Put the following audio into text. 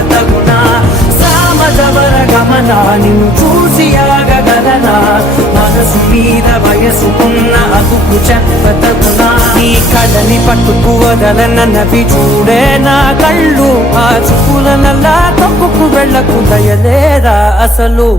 చెప్పతగునా సామజవర గమన నిన్ను చూసి ఆగగలనా మనసు మీద వయసుకున్న అదుపు చెప్పతగునా నీ కళ్ళని పట్టుకు వదలనవి చూడే నా కళ్ళు ఆ చూపుల నల్లా తప్పుకు వెళ్ళకు దయలేరా అసలు